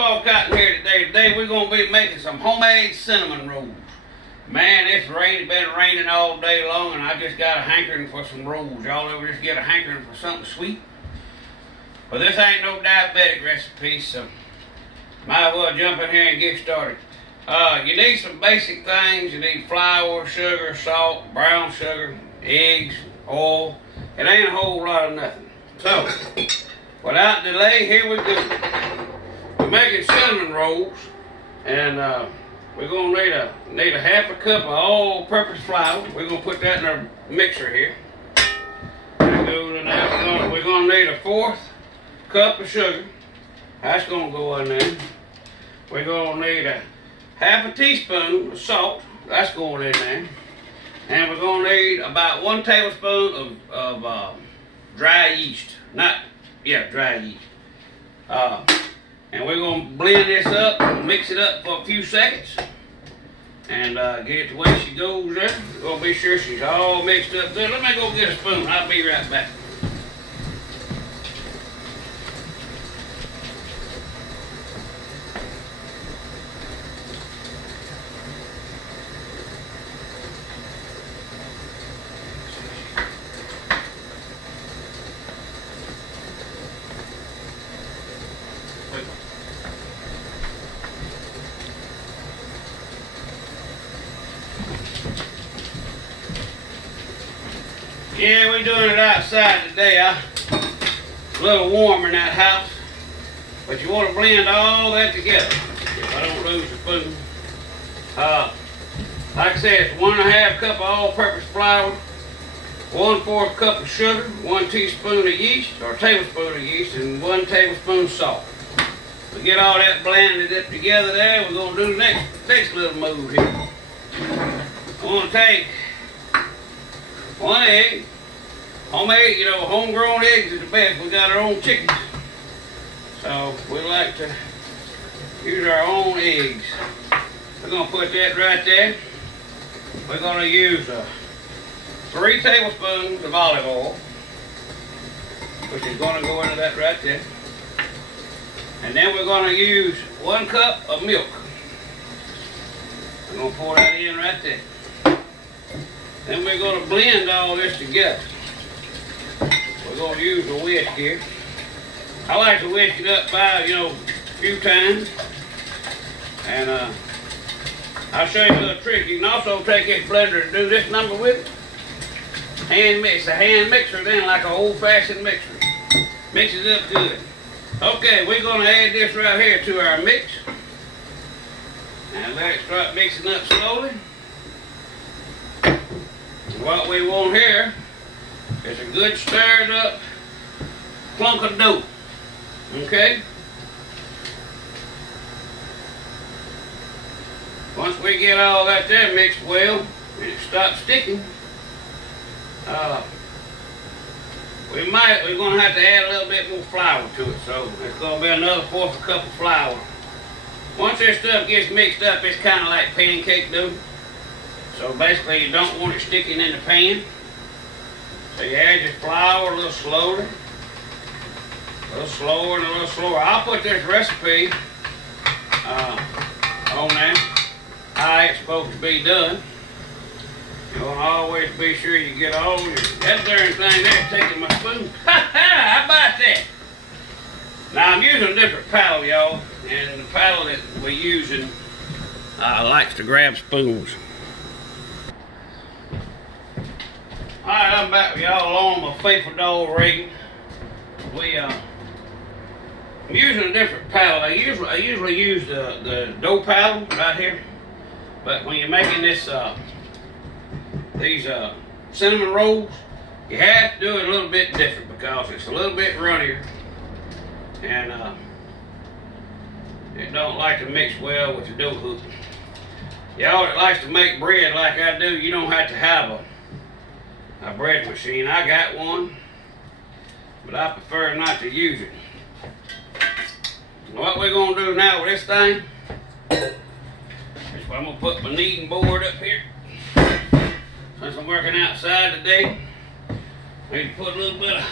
Grandpa Cotton here today. Today we're going to be making some homemade cinnamon rolls. Man, it's been raining all day long, and I just got a hankering for some rolls. Y'all ever just get a hankering for something sweet? Well, this ain't no diabetic recipe, so might as well jump in here and get started. You need some basic things. You need flour, sugar, salt, brown sugar, eggs, oil. It ain't a whole lot of nothing. So, without delay, here we go. We're making cinnamon rolls, and we're going to need a half a cup of all-purpose flour. We're going to put that in our mixer here. We're going to need a 1/4 cup of sugar. That's going to go in there. We're going to need a half a teaspoon of salt. That's going in there. And we're going to need about 1 tablespoon of dry yeast. Dry yeast. And we're going to blend this up and mix it up for a few seconds. And get it the way she goes there. We're going to be sure she's all mixed up there. Let me go get a spoon. I'll be right back. Yeah, we're doing it outside today. It's a little warm in that house. But you want to blend all that together, if I don't lose the spoon. Like I said, it's 1.5 cup of all-purpose flour, 1/4 cup of sugar, 1 teaspoon of yeast, or tablespoon of yeast, and 1 tablespoon of salt. We get all that blended up together there. We're going to do the next little move here. I want to take 1 egg. Homemade, homegrown eggs is the best. We got our own chickens. So we like to use our own eggs. We're going to put that right there. We're going to use 3 tablespoons of olive oil, which is going to go into that right there. And then we're going to use 1 cup of milk. We're going to pour that in right there. Then we're going to blend all this together. We're going to use a whisk here. I like to whisk it up by, a few times. And I'll show you a little trick. You can also take this blender and do this number with it. Hand mix, a hand mixer then, like an old-fashioned mixer. Mix it up good. Okay, we're going to add this right here to our mix. And let it start mixing up slowly. What we want here is a good stirred up clunk of dough. Okay? Once we get all that there mixed well and it stops sticking, we're going to have to add a little bit more flour to it. So it's going to be another 1/4 cup of flour. Once this stuff gets mixed up, it's kind of like pancake dough. So basically you don't want it sticking in the pan. So you add your flour a little slowly. A little slower and a little slower. I'll put this recipe on there, how it's supposed to be done. You want to always be sure you get all your, that darn thing there taking my spoon. How about that? Now I'm using a different paddle, y'all, and the paddle that we're using likes to grab spoons. Alright, I'm back with y'all on my faithful dog rig. I'm using a different paddle. I usually use the dough paddle right here. But when you're making this these cinnamon rolls, you have to do it a little bit different because it's a little bit runnier. And it don't like to mix well with the dough hook. Y'all that likes to make bread like I do, you don't have to have a bread machine. I got one, but I prefer not to use it. What we're going to do now with this thing is I'm going to put my kneading board up here. Since I'm working outside today, I need to put a little bit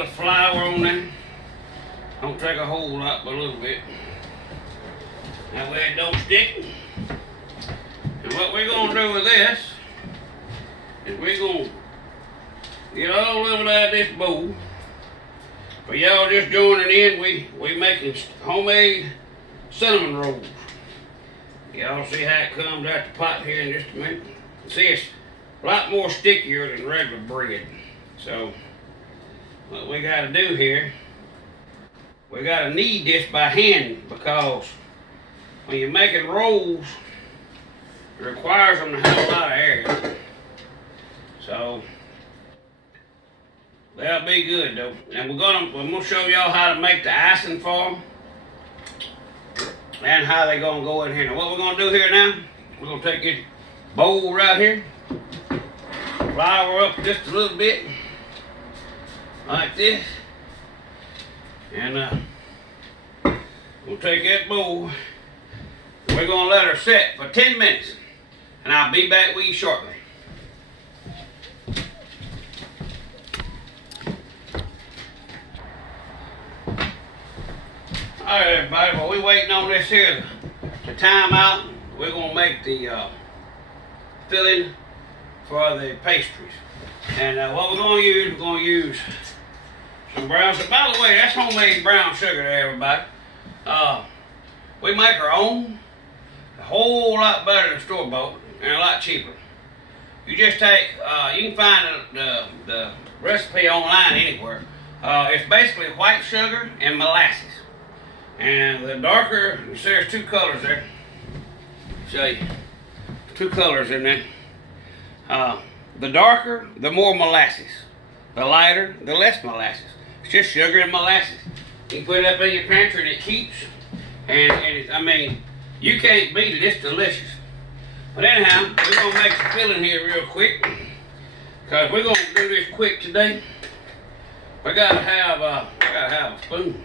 of flour on there. Don't take a whole lot, but a little bit. That way it don't stick. And what we're gonna do with this is we're gonna get all of it out of this bowl. For y'all just joining in, we making homemade cinnamon rolls. Y'all see how it comes out the pot here in just a minute. See, it's a lot more stickier than regular bread. So what we got to do here, we got to knead this by hand, because when you're making rolls, it requires them to have a lot of air. So they'll be good though. And we're gonna show y'all how to make the icing for them and how they're gonna go in here. Now what we're gonna do here now, we're gonna take this bowl right here, flour up just a little bit, like this, and we'll take that bowl, and we're gonna let her set for 10 minutes, and I'll be back with you shortly. All right, everybody, while we're waiting on this here to time out, we're going to make the filling for the pastries. And what we're going to use some brown sugar. By the way, that's homemade brown sugar there, everybody. We make our own, a whole lot better than store-bought, and a lot cheaper. You just take, you can find the recipe online anywhere. It's basically white sugar and molasses. And the darker, you see there's two colors there. Show you. Two colors in there. The darker, the more molasses. The lighter, the less molasses. It's just sugar and molasses. You can put it up in your pantry and it keeps. And I mean, you can't beat it, it's delicious. But anyhow, we're gonna make the filling here real quick. Cause we're gonna do this quick today. We gotta have a spoon.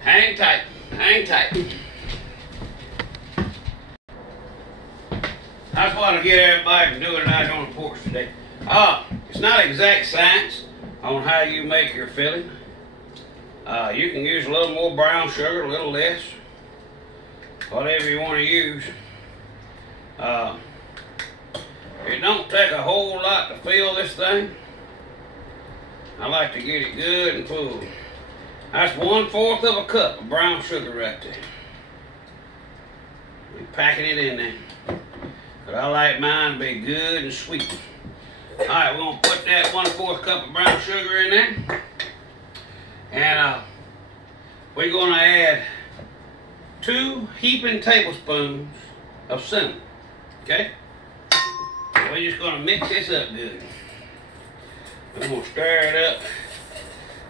Hang tight, hang tight. I just want to get everybody to do it out on the porch today. It's not exact science on how you make your filling. You can use a little more brown sugar, a little less, whatever you want to use. It don't take a whole lot to fill this thing. I like to get it good and full. That's 1/4 of a cup of brown sugar right there. We're packing it in there. But I like mine to be good and sweet. Alright, we're going to put that 1/4 cup of brown sugar in there. And we're going to add 2 heaping tablespoons of cinnamon. Okay? So we're just going to mix this up good. We're going to stir it up.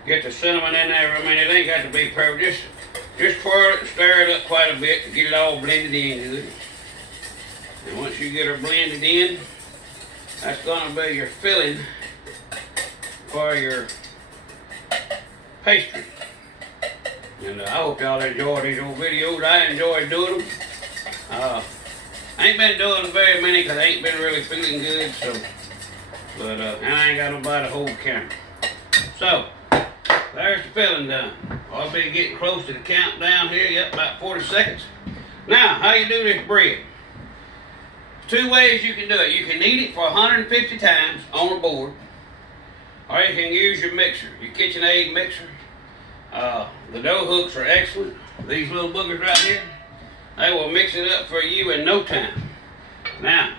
Get the cinnamon in there. I mean, it ain't got to be perfect. Just twirl it and stir it up quite a bit to get it all blended in good. And once you get her blended in, that's going to be your filling for your pastry. And I hope y'all enjoy these old videos. I enjoy doing them. I ain't been doing very many because I ain't been really feeling good. So, but I ain't got nobody to hold the camera. So, there's the filling done. I'll be getting close to the countdown here. Yep, about 40 seconds. Now, how you do this bread? 2 ways you can do it. You can knead it for 150 times on a board, or you can use your mixer, your KitchenAid mixer. The dough hooks are excellent. These little boogers right here, they will mix it up for you in no time. Now,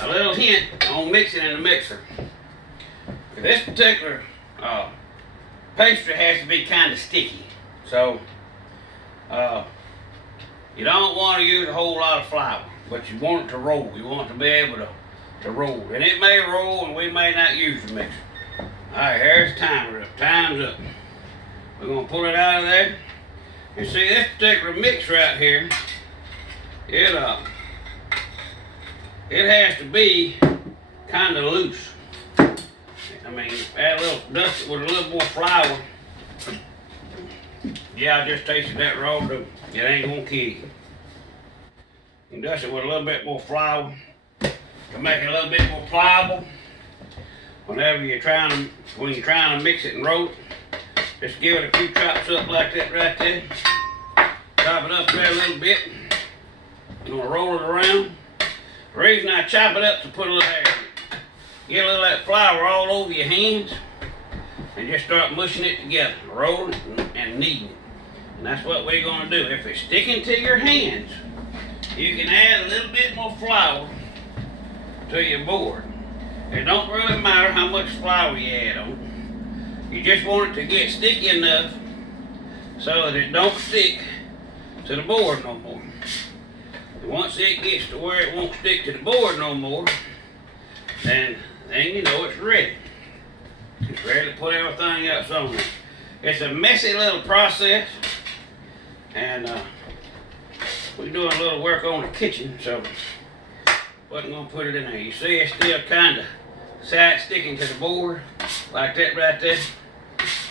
a little hint on mixing in the mixer. This particular pastry has to be kind of sticky, so you don't want to use a whole lot of flour, but you want it to roll. You want it to be able to roll, and it may roll, and we may not use the mixer. All right, here's the timer up. Time's up. We're gonna pull it out of there, and see this particular mix right here. It has to be kind of loose. I mean, add a little, dust it with a little more flour. Yeah, I just tasted that raw dough. It ain't gonna kill you. You can dust it with a little bit more flour to make it a little bit more pliable. When you're trying to mix it and roll it. Just give it a few chops up like that right there. Chop it up there a little bit. I'm gonna roll it around. The reason I chop it up is to put a little air in it. Get a little of that flour all over your hands and just start mushing it together, rolling and kneading it. And that's what we're gonna do. If it's sticking to your hands, you can add a little bit more flour to your board. It don't really matter how much flour you add on. You just want it to get sticky enough so that it don't stick to the board no more. And once it gets to where it won't stick to the board no more, then you know it's ready. It's ready to put everything else on there. It's a messy little process, and we're doing a little work on the kitchen, so wasn't gonna put it in there. You see it's still kind of side sticking to the board, like that right there.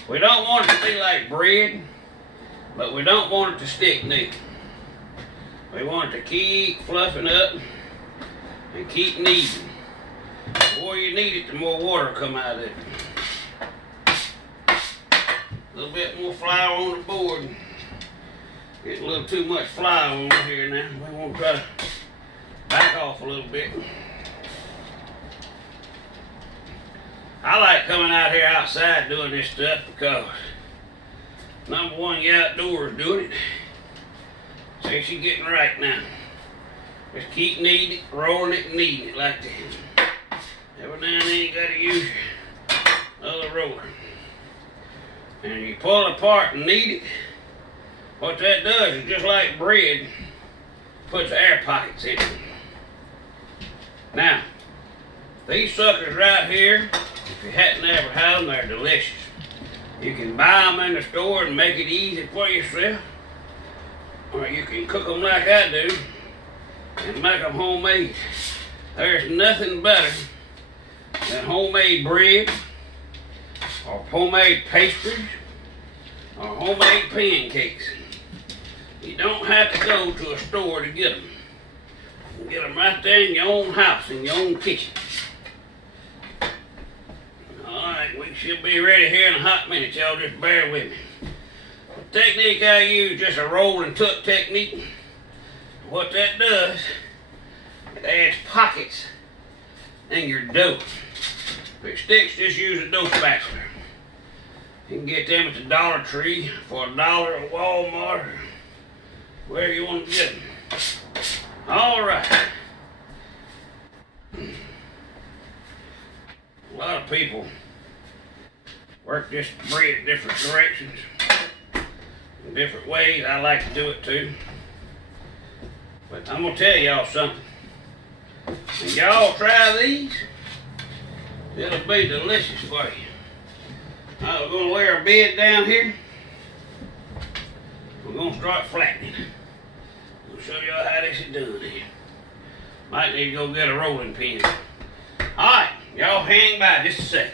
We don't want it to be like bread, but we don't want it to stick neither. We want it to keep fluffing up and keep kneading. The more you knead it, the more water will come out of it. A little bit more flour on the board. Getting a little too much flour on here now. We want to try to back off a little bit. I like coming out here outside doing this stuff because, number one, you're outdoors doing it. See, she's getting right now. Just keep kneading it, rolling it, and kneading it like that. Every now and then you gotta use your other roller. And you pull it apart and knead it. What that does is just like bread, puts air pockets in it. Now, these suckers right here, if you hadn't ever had them, they're delicious. You can buy them in the store and make it easy for yourself. Or you can cook them like I do and make them homemade. There's nothing better than homemade bread or homemade pastries or homemade pancakes. You don't have to go to a store to get them. You can get them right there in your own house, in your own kitchen. Alright, we should be ready here in a hot minute. Y'all just bear with me. The technique I use is just a roll and tuck technique. What that does, it adds pockets in your dough. If it sticks, just use a dough spatula. You can get them at the Dollar Tree for $1 at Walmart or wherever you want to get them. Alright. A lot of people work this bread different directions, in different ways. I like to do it too. But I'm going to tell y'all something. When y'all try these, it'll be delicious for you. Now we're going to lay our bed down here. We're going to start flattening. I'll show y'all how this is done here. Might need to go get a rolling pin. Alright, y'all hang by just a second.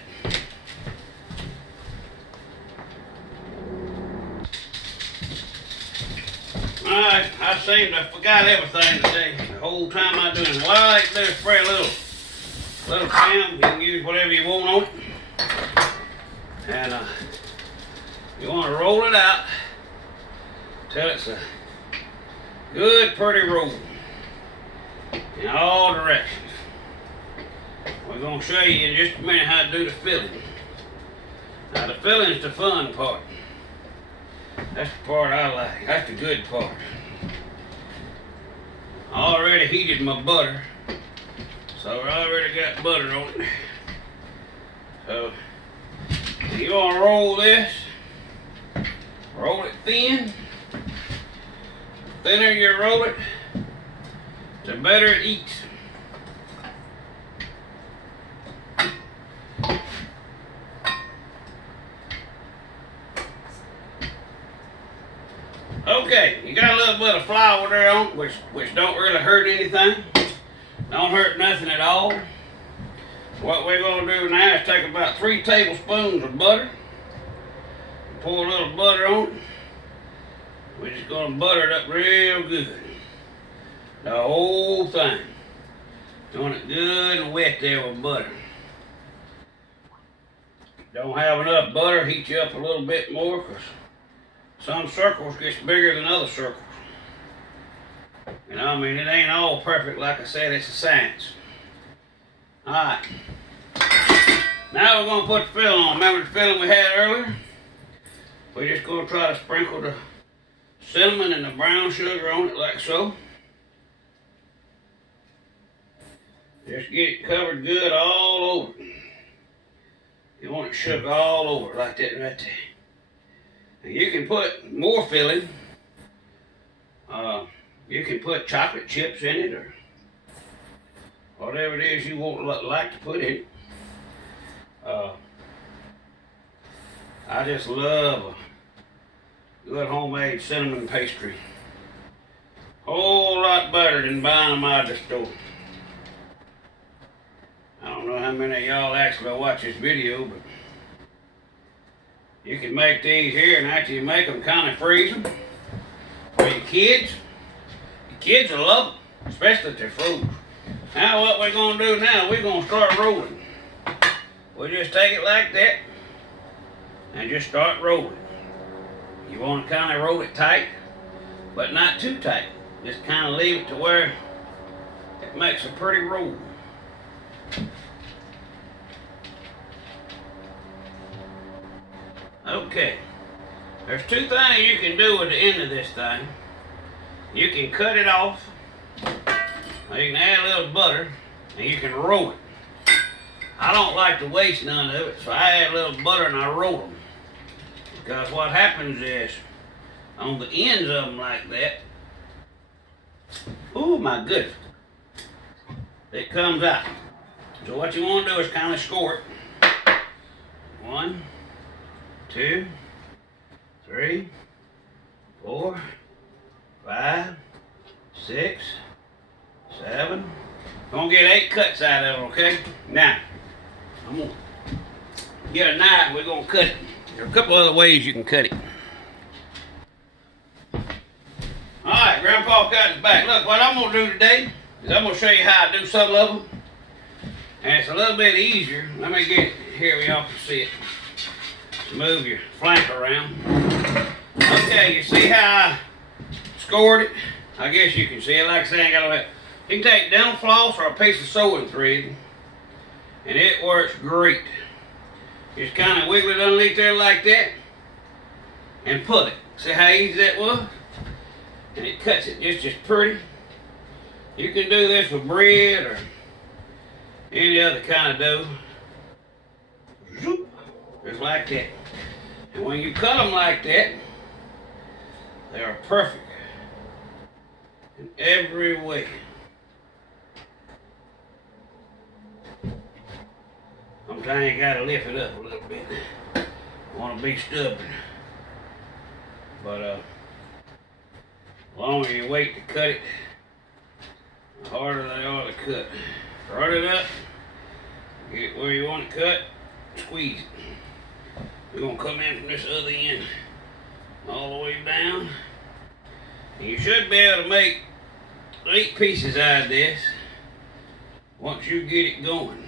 Alright, I seem to have forgot everything today. The whole time I doing it. Well, I like to do is spray a little jam. You can use whatever you want on it. And you want to roll it out till it's a good, pretty roll in all directions. We're going to show you in just a minute how to do the filling. Now, the filling is the fun part. That's the part I like. That's the good part. I already heated my butter, so I already got butter on it. So, you want to roll this, roll it thin. The thinner you roll it, the better it eats. Okay, you got a little bit of flour there on it, which don't really hurt anything. Don't hurt nothing at all. What we're going to do now is take about 3 tablespoons of butter. Pour a little butter on it. We're just going to butter it up real good. The whole thing. Doing it good and wet there with butter. don't have enough butter, heat you up a little bit more, because some circles gets bigger than other circles. You know, I mean, it ain't all perfect. Like I said, it's a science. Alright. Now we're going to put the filling on. Remember the filling we had earlier? We're just going to try to sprinkle the cinnamon and the brown sugar on it like so. Just get it covered good all over. You want it shook all over like that right there. And you can put more filling. You can put chocolate chips in it or whatever it is you like to put in it. I just love a good homemade cinnamon pastry. Whole lot better than buying them out of the store. I don't know how many of y'all actually watch this video, but you can make these here, and after you make them, kind of freeze them for your kids. The kids will love them, especially if they're frozen. Now what we're going to do now, we're going to start rolling. We'll just take it like that and just start rolling. You want to kind of roll it tight, but not too tight. Just kind of leave it to where it makes a pretty roll. Okay, there's two things you can do at the end of this thing. You can cut it off, or you can add a little butter, and you can roll it. I don't like to waste none of it, so I add a little butter and I roll them. Because what happens is, on the ends of them like that, oh my goodness, it comes out. So what you want to do is kind of score it. 1, 2, 3, 4, 5, 6, 7. I'm gonna get 8 cuts out of it, okay? Now, I'm gonna get a knife and we're gonna cut it. There are a couple other ways you can cut it. Alright, Grandpa cut his back. Look, what I'm gonna do today is I'm gonna show you how I do some of them. And it's a little bit easier. Let me get it here where y'all can see it. Move your flank around. Okay, you see how I scored it? I guess you can see it. Like I say, I ain't got to. You can take dental floss or a piece of sewing thread, and it works great. Just kind of wiggle it underneath there like that, and pull it. See how easy that was? And it cuts it just as pretty. You can do this with bread or any other kind of dough. Zoop. Just like that. And when you cut them like that, they are perfect in every way. Sometimes you gotta lift it up a little bit. I want to be stubborn. But the longer you wait to cut it, the harder they are to cut. Start it up, get where you want it cut, squeeze it. We're going to come in from this other end all the way down. And you should be able to make 8 pieces out of this once you get it going.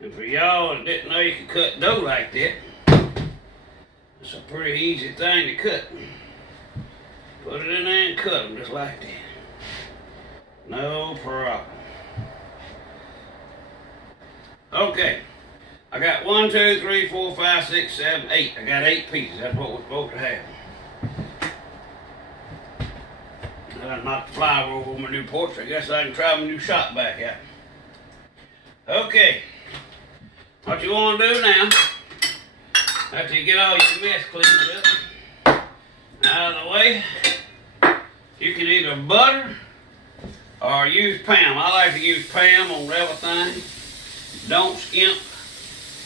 And for y'all that didn't know you could cut dough like that, it's a pretty easy thing to cut. Put it in there and cut them just like that. No problem. Okay. I got 1, 2, 3, 4, 5, 6, 7, 8. I got 8 pieces. That's what we're supposed to have. I knocked the flour over my new porch. I guess I can try my new shop back out. Okay. What you want to do now, after you get all your mess cleaned up out of the way, you can either butter or use Pam. I like to use Pam on everything. Don't skimp,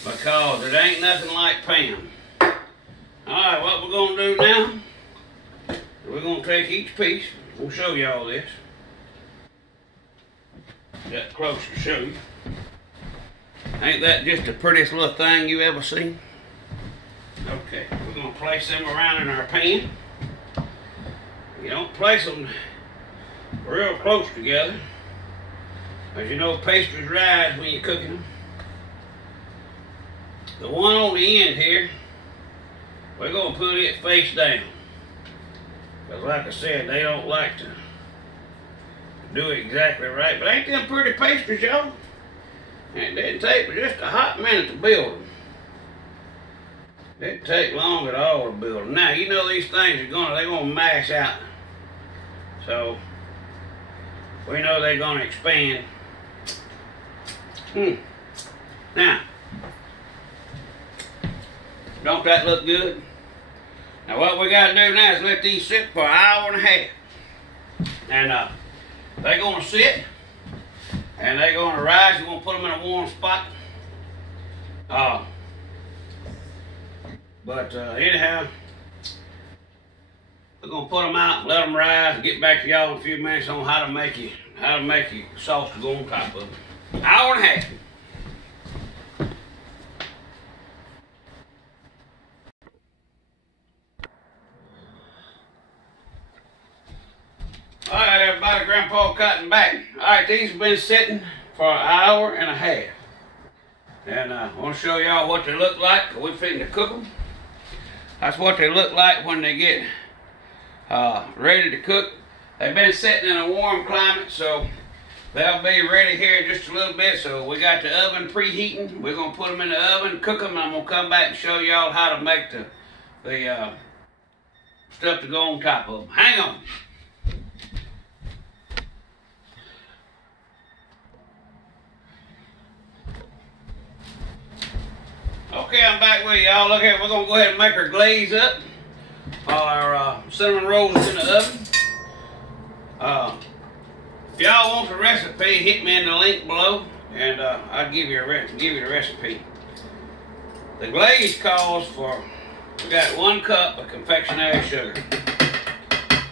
because it ain't nothing like Pam. Alright, what we're going to do now, we're going to take each piece. We'll show you all this. Get close to show you. Ain't that just the prettiest little thing you ever seen? Okay, we're going to place them around in our pan. You don't place them real close together. As you know, pastries rise when you're cooking them. The one on the end here, we're going to put it face down. Because like I said, they don't like to do it exactly right. But ain't them pretty pastries, y'all? It didn't take just a hot minute to build them. Didn't take long at all to build them. Now, you know these things they're gonna mash out. So, we know they're gonna expand. Now, don't that look good? Now what we gotta do now is let these sit for an hour and a half. And they're gonna sit and they're gonna rise. You're gonna put them in a warm spot. Anyhow, we're gonna put them out, let them rise, and get back to y'all in a few minutes on how to make your sauce to go on top of them. Hour and a half. All right, everybody, Grandpa cutting back. All right, these have been sitting for an hour and a half. And I want to show y'all what they look like, because we're fitting to cook them. That's what they look like when they get ready to cook. They've been sitting in a warm climate, so they'll be ready here in just a little bit. So we got the oven preheating. We're going to put them in the oven, cook them, and I'm going to come back and show y'all how to make the stuff to go on top of them. Hang on. Okay, I'm back with y'all. Look here, we're going to go ahead and make our glaze up. All our cinnamon rolls in the oven. If y'all want the recipe, hit me in the link below, and I'll give you the recipe. The glaze calls for, we got 1 cup of confectionery sugar.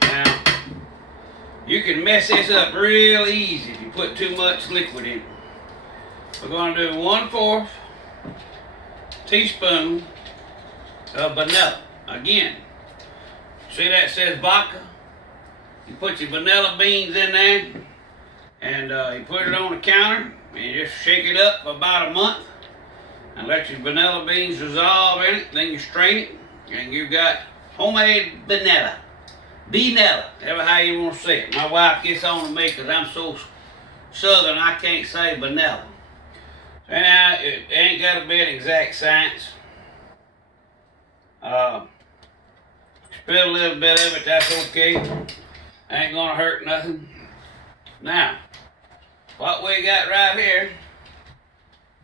Now, you can mess this up real easy if you put too much liquid in it. We're going to do 1/4 teaspoon of vanilla. Again, see that says vodka? You put your vanilla beans in there, and you put it on the counter, and you just shake it up for about a month, and let your vanilla beans dissolve in it. Then you strain it, and you got homemade vanilla. Vanilla, ever how you want to say it. My wife gets on to me because I'm so southern I can't say vanilla. Anyhow, it ain't got to be an exact science. Spill a little bit of it, that's okay. Ain't gonna hurt nothing. Now, what we got right here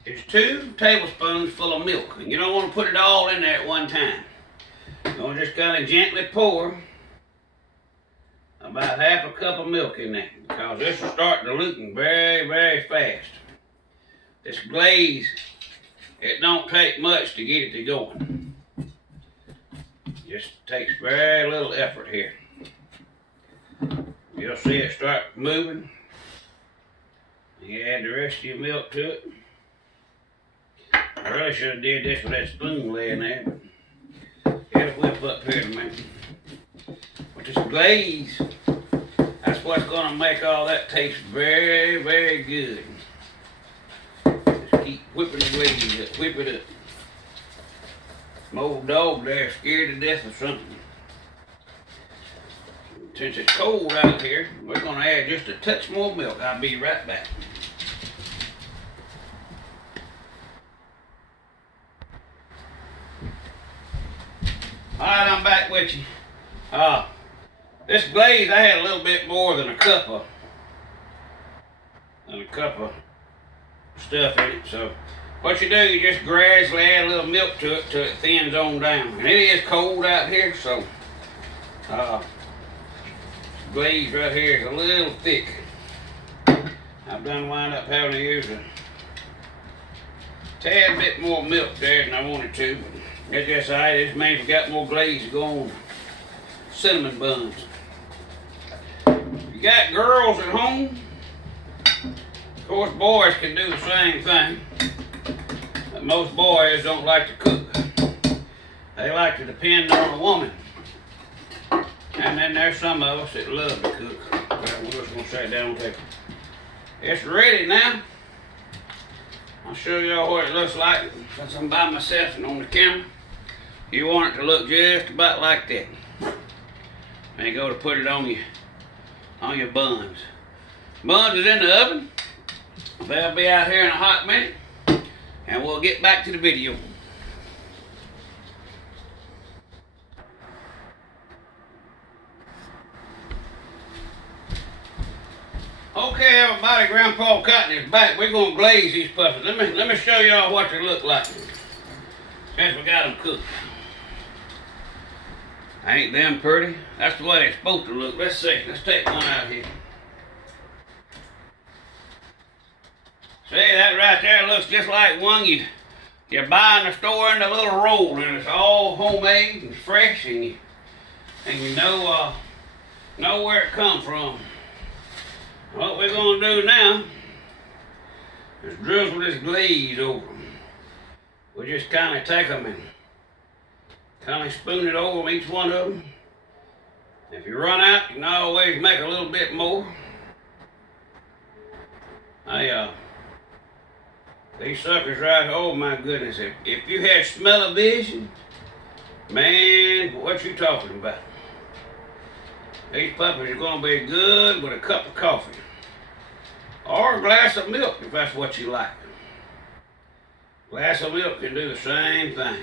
is 2 tablespoons full of milk. And you don't want to put it all in there at one time. You're gonna just kind of gently pour about 1/2 cup of milk in there, because this will start diluting very, very fast. This glaze, it don't take much to get it to going. Just takes very little effort here. You'll see it start moving. You add the rest of your milk to it. I really should have did this with that spoon laying there, but it'll whip up here in a minute. But this glaze, that's what's going to make all that taste very, very good. Keep whipping the glaze up, whip it up. My old dog there scared to death of something. Since it's cold out here, we're going to add just a touch more milk. I'll be right back. Alright, I'm back with you. This glaze, I had a little bit more than a cup of stuff in it. So what you do, you just gradually add a little milk to it till it thins on down. And it is cold out here, so this glaze right here is a little thick. I've done wind up having to use a tad bit more milk there than I wanted to, but that's just all right. This means we got more glaze to go on cinnamon buns. If you got girls at home, of course boys can do the same thing. But most boys don't like to cook. They like to depend on a woman. And then there's some of us that love to cook. Well, we're just going to set it down on the table. It's ready now. I'll show y'all what it looks like since I'm by myself and on the camera. You want it to look just about like that. And you go to put it on your buns. Buns is in the oven. They'll be out here in a hot minute. And we'll get back to the video. Okay, everybody, Grandpa Cotton is back. We're gonna glaze these puppies. Let me show y'all what they look like since we got them cooked. Ain't them pretty? That's the way they're supposed to look. Let's see. Let's take one out here. See, that right there looks just like one you buy in the store in the little roll, and it's all homemade and fresh, and you know where it come from. What we're going to do now is drizzle this glaze over them. We'll just kind of take them and kind of spoon it over each one of them. If you run out, you can always make a little bit more. These suckers right here, oh my goodness, if you had smell-o-vision, man, what you talking about? These puppies are going to be good with a cup of coffee. Or a glass of milk, if that's what you like. A glass of milk can do the same thing.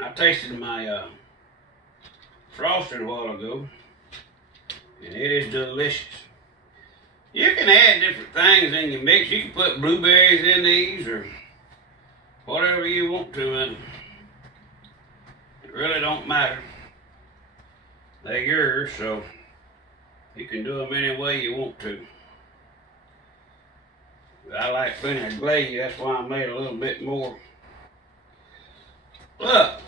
I tasted my frosting a while ago, and it is delicious. You can add different things in your mix. You can put blueberries in these, or whatever you want to in them. It really don't matter. They're yours, so you can do them any way you want to. But I like plenty of glaze, that's why I made a little bit more. Look,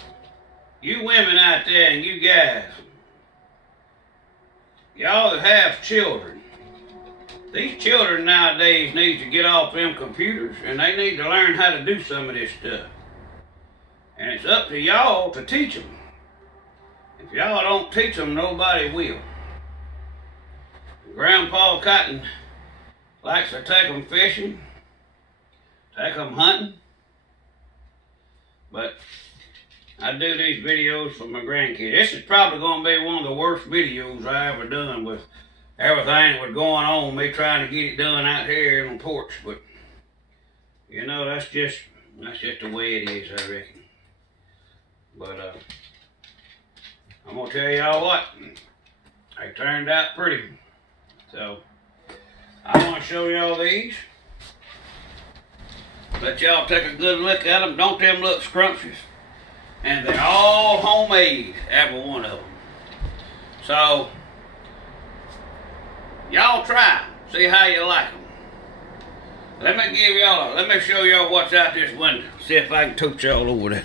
you women out there and you guys, y'all that have children, these children nowadays need to get off them computers and they need to learn how to do some of this stuff. And it's up to y'all to teach them. If y'all don't teach them, nobody will. Grandpa Cotton likes to take them fishing, take them hunting, but I do these videos for my grandkids. This is probably going to be one of the worst videos I ever done with everything that was going on, me trying to get it done out here on the porch, but you know, that's just the way it is, I reckon. But I'm gonna tell y'all what, they turned out pretty. So I want to show y'all these. Let y'all take a good look at them. Don't them look scrumptious? And they're all homemade, every one of them. So y'all try, see how you like them. Let me show y'all what's out this window. See if I can tote y'all over there.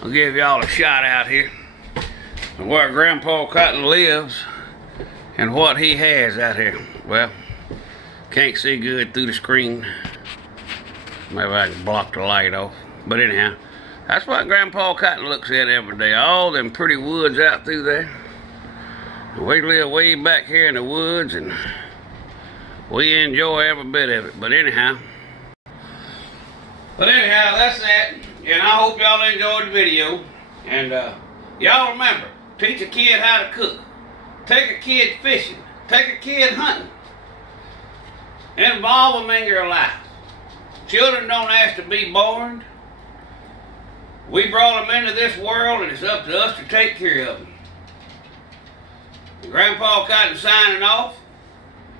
I'll give y'all a shot out here of where Grandpa Cotton lives and what he has out here. Well, can't see good through the screen. Maybe I can block the light off. But anyhow, that's what Grandpa Cotton looks at every day. All them pretty woods out through there. We live way back here in the woods and we enjoy every bit of it. But anyhow, that's that. And I hope y'all enjoyed the video. And y'all remember, teach a kid how to cook. Take a kid fishing. Take a kid hunting. Involve them in your life. Children don't ask to be born. We brought them into this world and it's up to us to take care of them. Grandpa Cotton signing off.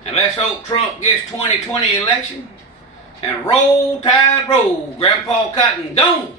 And let's hope Trump gets 2020 election. And roll, tide, roll. Grandpa Cotton gone.